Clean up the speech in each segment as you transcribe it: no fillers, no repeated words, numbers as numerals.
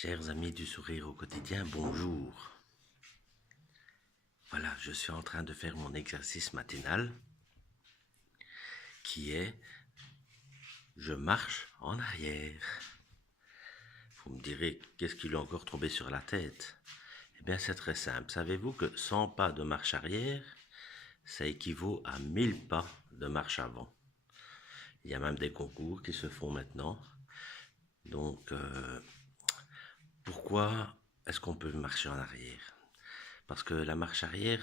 Chers amis du sourire au quotidien, bonjour. Voilà, je suis en train de faire mon exercice matinal qui est je marche en arrière. Vous me direz, qu'est-ce qui lui est encore tombé sur la tête? Eh bien, c'est très simple. Savez-vous que 100 pas de marche arrière, ça équivaut à 1000 pas de marche avant? Il y a même des concours qui se font maintenant. Donc, pourquoi est-ce qu'on peut marcher en arrière? Parce que la marche arrière,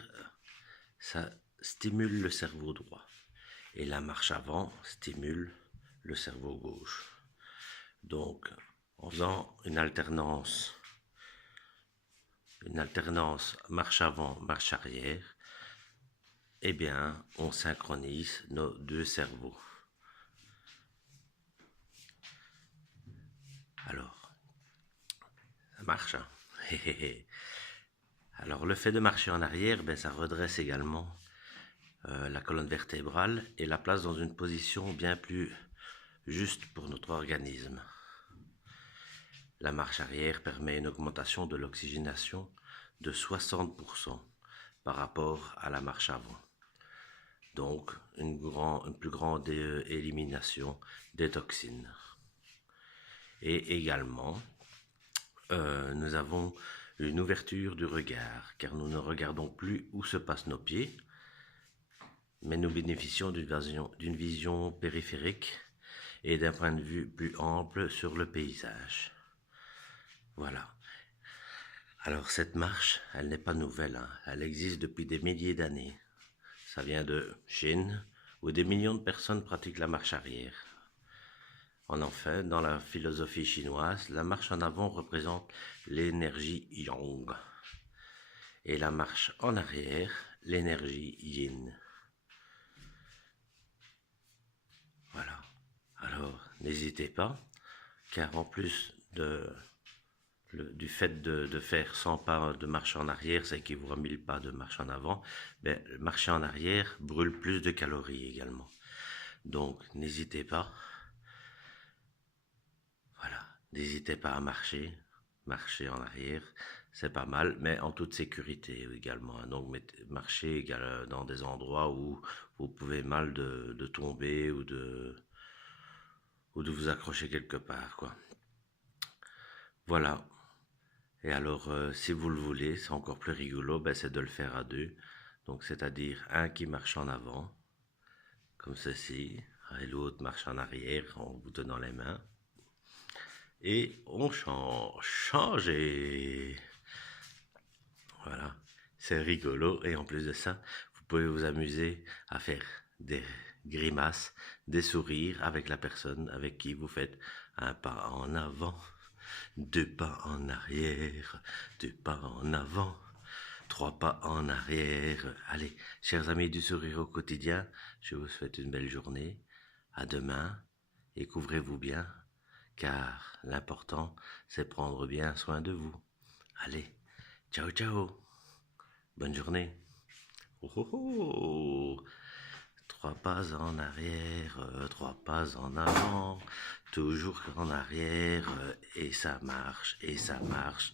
ça stimule le cerveau droit. Et la marche avant stimule le cerveau gauche. Donc, en faisant une alternance marche avant, marche arrière, eh bien, on synchronise nos deux cerveaux. Alors, ça marche, hein? Alors, le fait de marcher en arrière, ben, ça redresse également la colonne vertébrale et la place dans une position bien plus juste pour notre organisme. La marche arrière permet une augmentation de l'oxygénation de 60% par rapport à la marche avant. Donc, une plus grande élimination des toxines. Et également, nous avons une ouverture du regard, car nous ne regardons plus où se passent nos pieds, mais nous bénéficions d'une vision périphérique et d'un point de vue plus ample sur le paysage. Voilà. Alors cette marche, elle n'est pas nouvelle, hein. Elle existe depuis des milliers d'années. Ça vient de Chine, où des millions de personnes pratiquent la marche arrière. En effet, dans la philosophie chinoise, la marche en avant représente l'énergie yang et la marche en arrière, l'énergie yin. Voilà. Alors, n'hésitez pas, car en plus du fait de faire 100 pas de marche en arrière, ça équivaut à 1000 pas de marche en avant, mais marcher en arrière brûle plus de calories également. Donc, n'hésitez pas. Voilà, n'hésitez pas à marcher en arrière, c'est pas mal, mais en toute sécurité également. Donc, marchez dans des endroits où vous pouvez mal de tomber ou de vous accrocher quelque part, quoi. Voilà. Et alors, si vous le voulez, c'est encore plus rigolo, ben, c'est de le faire à deux. Donc, c'est-à-dire un qui marche en avant, comme ceci, et l'autre marche en arrière en vous tenant les mains. Et on change et voilà, c'est rigolo. Et en plus de ça, vous pouvez vous amuser à faire des grimaces, des sourires avec la personne avec qui vous faites un pas en avant, deux pas en arrière, deux pas en avant, trois pas en arrière. Allez, chers amis du sourire au quotidien, je vous souhaite une belle journée. À demain et couvrez-vous bien, car l'important, c'est prendre bien soin de vous. Allez, ciao ciao, bonne journée. Oh, oh, oh. 3 pas en arrière, 3 pas en avant, toujours en arrière, et ça marche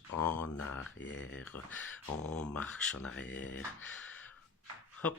en arrière, on marche en arrière. Hop.